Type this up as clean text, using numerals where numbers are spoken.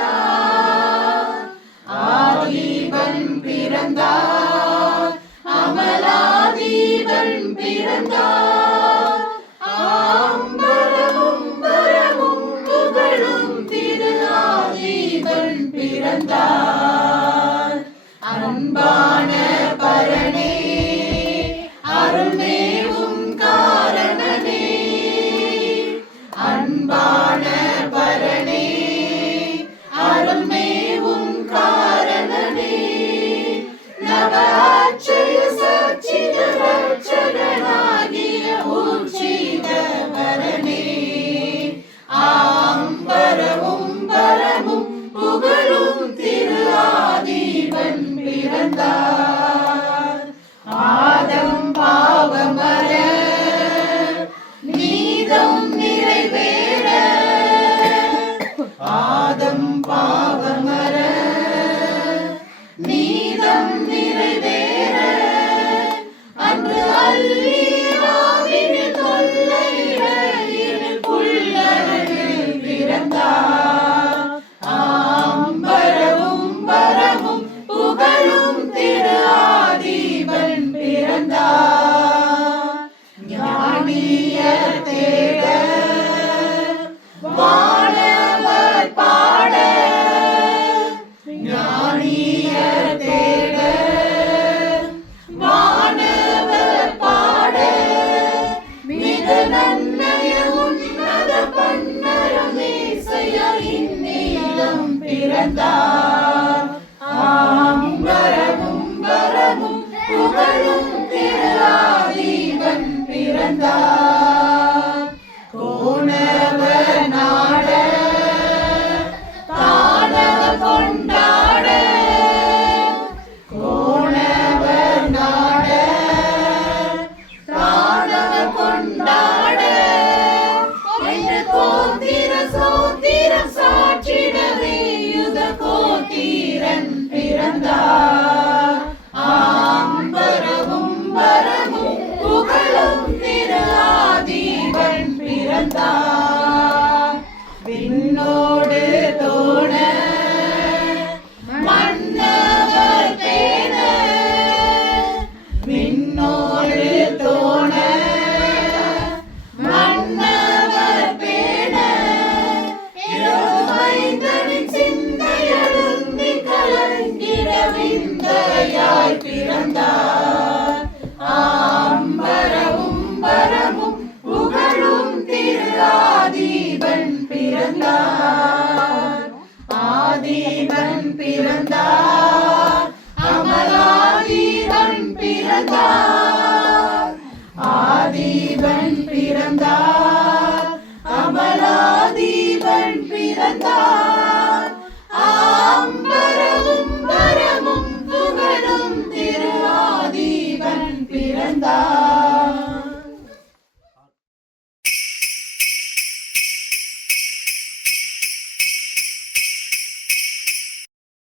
பிறந்தார். ஆதீபன் பிறந்தார், அமலாதீபன் பிறந்தார். ஆம்பரமும் வரமும் புகழும் திரு ஆதீபன் பிறந்தார். அன்பான பரனே, அருள்மேவும் காரணனே, அன்பான பரனே, அருள்மேவும் காரணனே, நவ அட்சய சச்சித ரட்சகனாகிய உச்சித வரனே. ஆம்பரமும் பரமும் புகழும் திரு ஆதீபன் பிறந்தார். ஆதம் பாவமர நீதம் நிறைவேற, ஆதம் பாவமர நீதம் நிறைவேற, அன்று அல்லீராவினில் தொல்லையினில் புல்லரனில் பிறந்தார். ஆம்பரமும் பரமும் புகழும் திரு ஆதீபன் பிறந்தார். ஞானியர் தேட வானவர் பாட, ஞானியர் தேட வானவர் பாட, மிக நன்மைய உன்னத பன்னரம் இசைய இந்நீதம் பிறந்தார். ஆம்பரமும் வரமும் புகழும் திரு ஆதீபன் பிறந்தார். கோணவர் நாட தானவர் கொண்டாட, கோணவர் நாட தானவர் கொண்டாட, என்று கோத்திர சோத்திரம் சாற்றிடவே யுத கோத்திரன் பிறந்தார். ஆம்பரமும் வரமும் புகழும் திரு ஆதீபன் பிறந்தார். விண்ணோடு தோண மன்னவர் பேண, விண்ணோடு தோண மன்னவர் பேண, மைந்தனின் சிந்தையழுந்தி கலங்கிட விந்தையாய் பிறந்தார். ஆம்பரமும் வரமும் புகழும் திரு ஆதீபன் பிறந்தார். ஆதீபன் பிறந்தார், அமலாதீபன் பிறந்தார். ஆதீபன் பிறந்தார், அமலாதீபன் பிறந்தார். ஆம்பரமும் வரமும் புகழும் திரு ஆதீபன் பிறந்தார்.